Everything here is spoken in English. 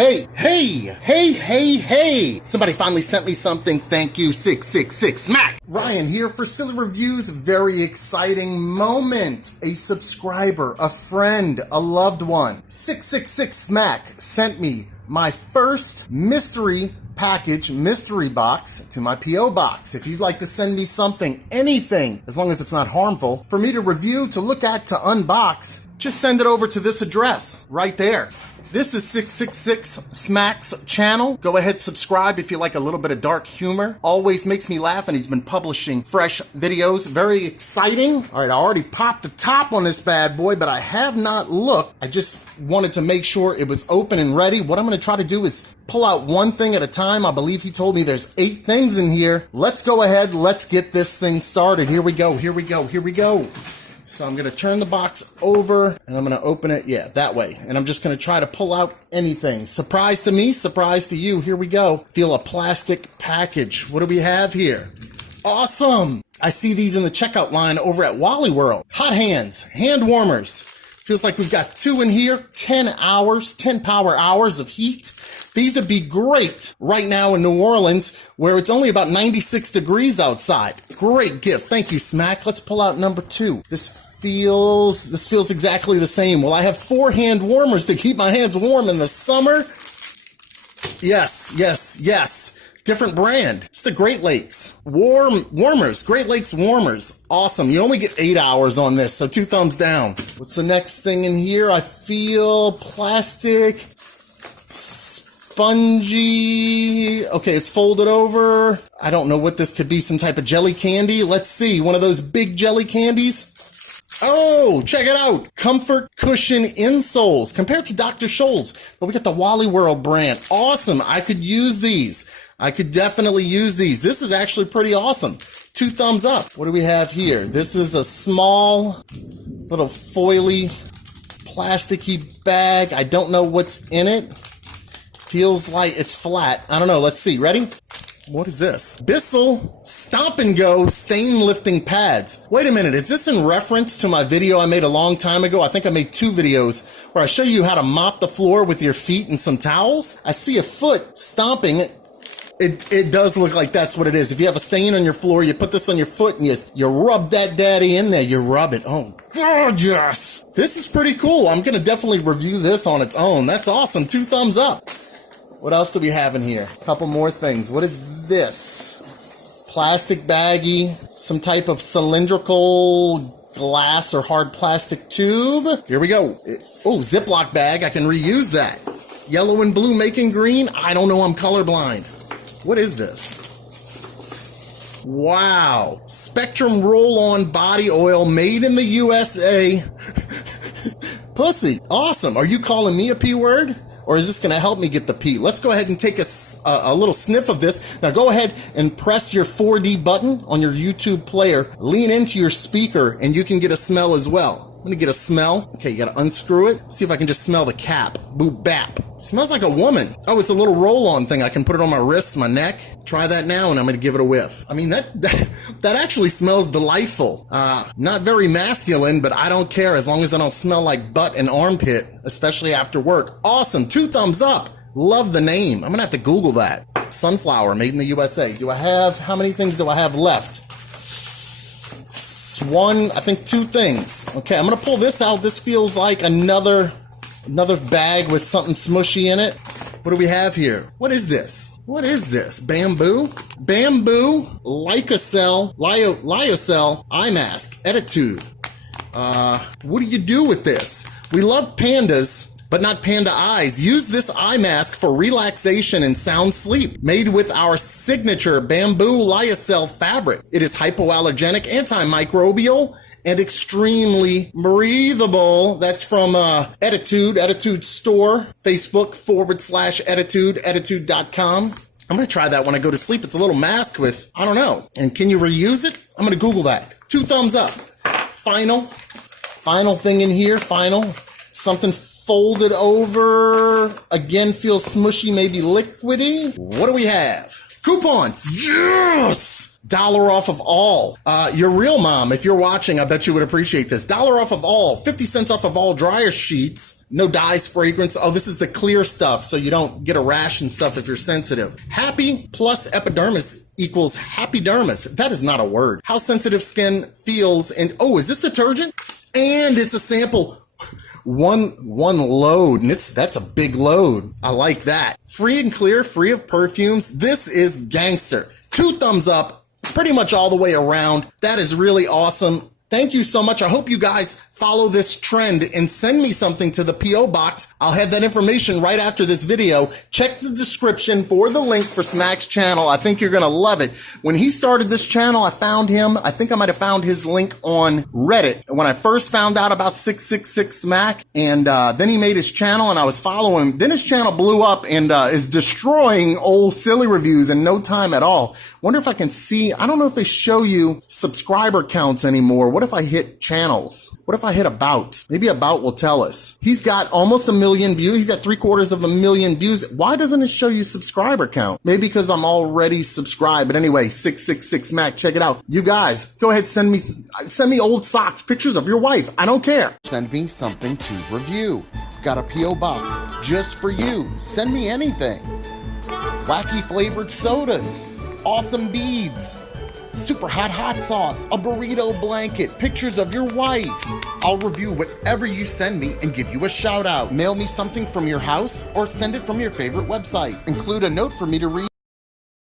Hey. Somebody finally sent me something. Thank you, 666 Smack. Ryan here for Silly Reviews. Very exciting moment. A subscriber, a friend, a loved one, 666 Smack sent me my first mystery package, mystery box to my P.O. box. If you'd like to send me something, anything, as long as it's not harmful, for me to review, to look at, to unbox, just send it over to this address right there. This is 666 Smack's channel. Go ahead, subscribe if you like a little bit of dark humor. Always makes me laugh, and he's been publishing fresh videos. Very exciting. All right, I already popped the top on this bad boy, but I have not looked. I just wanted to make sure it was open and ready. What I'm going to try to do is pull out one thing at a time. I believe he told me there's 8 things in here. Let's go ahead. Let's get this thing started. Here we go. So I'm going to turn the box over, and I'm going to open it, that way. And I'm just going to try to pull out anything. Surprise to me, surprise to you. Here we go. Feel a plastic package. What do we have here? Awesome. I see these in the checkout line over at Wally World. Hot hands, hand warmers. Feels like we've got 2 in here, 10 power hours of heat. These would be great right now in New Orleans, where it's only about 96 degrees outside. Great gift. Thank you, Smack. Let's pull out number 2. This feels exactly the same. Will I have 4 hand warmers to keep my hands warm in the summer? Yes. Different brand. It's the Great Lakes warmers. Great Lakes warmers. Awesome. You only get 8 hours on this, so 2 thumbs down. What's the next thing in here? I feel plastic, spongy. Okay, it's folded over. I don't know what this could be. Some type of jelly candy. Let's see. One of those big jelly candies. Oh, check it out. Comfort cushion insoles compared to Dr. Scholl's, but we got the Wally World brand. Awesome. I could use these. I could definitely use these. This is actually pretty awesome. 2 thumbs up. What do we have here? This is a small little foily plasticky bag. I don't know what's in it. Feels like it's flat. I don't know. Let's see. Ready? What is this? Bissell Stomp and Go stain lifting pads. Wait a minute. Is this in reference to my video I made a long time ago? I think I made 2 videos where I show you how to mop the floor with your feet and some towels. I see a foot stomping it. It does look like that's what it is. If you have a stain on your floor, you put this on your foot and you rub that daddy in there. You rub it. Oh, gorgeous. This is pretty cool. I'm going to definitely review this on its own. That's awesome. 2 thumbs up. What else do we have in here? A couple more things. What is this? Plastic baggie. Some type of cylindrical glass or hard plastic tube. Here we go. Oh, Ziploc bag. I can reuse that. Yellow and blue making green. I don't know. I'm colorblind. What is this? Wow. Spectrum roll-on body oil made in the USA. Pussy. Awesome. Are you calling me a P word? Or is this going to help me get the P? Let's go ahead and take a little sniff of this. Now go ahead and press your 4D button on your YouTube player. Lean into your speaker and you can get a smell as well. I'm going to get a smell. Okay, you got to unscrew it. See if I can just smell the cap. Boop bap. Smells like a woman. Oh, it's a little roll-on thing. I can put it on my wrist, my neck. Try that now, and I'm going to give it a whiff. I mean, that actually smells delightful. Not very masculine, but I don't care as long as I don't smell like butt and armpit, especially after work. Awesome. 2 thumbs up. Love the name. I'm going to have to Google that. Sunflower, made in the USA. How many things do I have left? 2 things. Okay, I'm going to pull this out. This feels like another bag with something smushy in it. What do we have here? What is this? Bamboo? Bamboo Lyocell eye mask. Attitude. What do you do with this? We love pandas, but not panda eyes. Use this eye mask for relaxation and sound sleep. Made with our signature bamboo lyocell fabric. It is hypoallergenic, antimicrobial, and extremely breathable. That's from Attitude Store, Facebook /Attitude, attitude.com. I'm going to try that when I go to sleep. It's a little mask with, I don't know. And can you reuse it? I'm going to Google that. 2 thumbs up. Final thing in here. Something folded over. Again, feels smushy, maybe liquidy. What do we have? Coupons, yes! $1 off of all. Your real mom, if you're watching, I bet you would appreciate this. $1 off of all, 50 cents off of all dryer sheets. No dyes, fragrance. Oh, this is the clear stuff, so you don't get a rash and stuff if you're sensitive. Happy plus epidermis equals happy dermis. That is not a word. How sensitive skin feels, and oh, is this detergent? And it's a sample. One load, and that's a big load. I like that. Free and clear, free of perfumes. This is gangster. 2 thumbs up, pretty much all the way around. That is really awesome. Thank you so much. I hope you guys follow this trend and send me something to the P.O. box. I'll have that information right after this video. Check the description for the link for Smack's channel. I think you're going to love it. When he started this channel, I found him. I think I might have found his link on Reddit when I first found out about 666 Smack. And then he made his channel and I was following him. Then his channel blew up and is destroying old silly reviews in no time at all. Wonder if I can see, I don't know if they show you subscriber counts anymore. What if I hit channels? What if I hit about? Maybe about will tell us. He's got almost 1 million views. He's got 750,000 views. Why doesn't it show you subscriber count? Maybe because I'm already subscribed. But anyway, 666 Mac, check it out. You guys, go ahead, send me old socks, pictures of your wife. I don't care. Send me something to review. I've got a P.O. box just for you. Send me anything. Wacky flavored sodas, awesome beads, super hot sauce, a burrito blanket, pictures of your wife. I'll review whatever you send me and give you a shout out. Mail me something from your house or send it from your favorite website. Include a note for me to read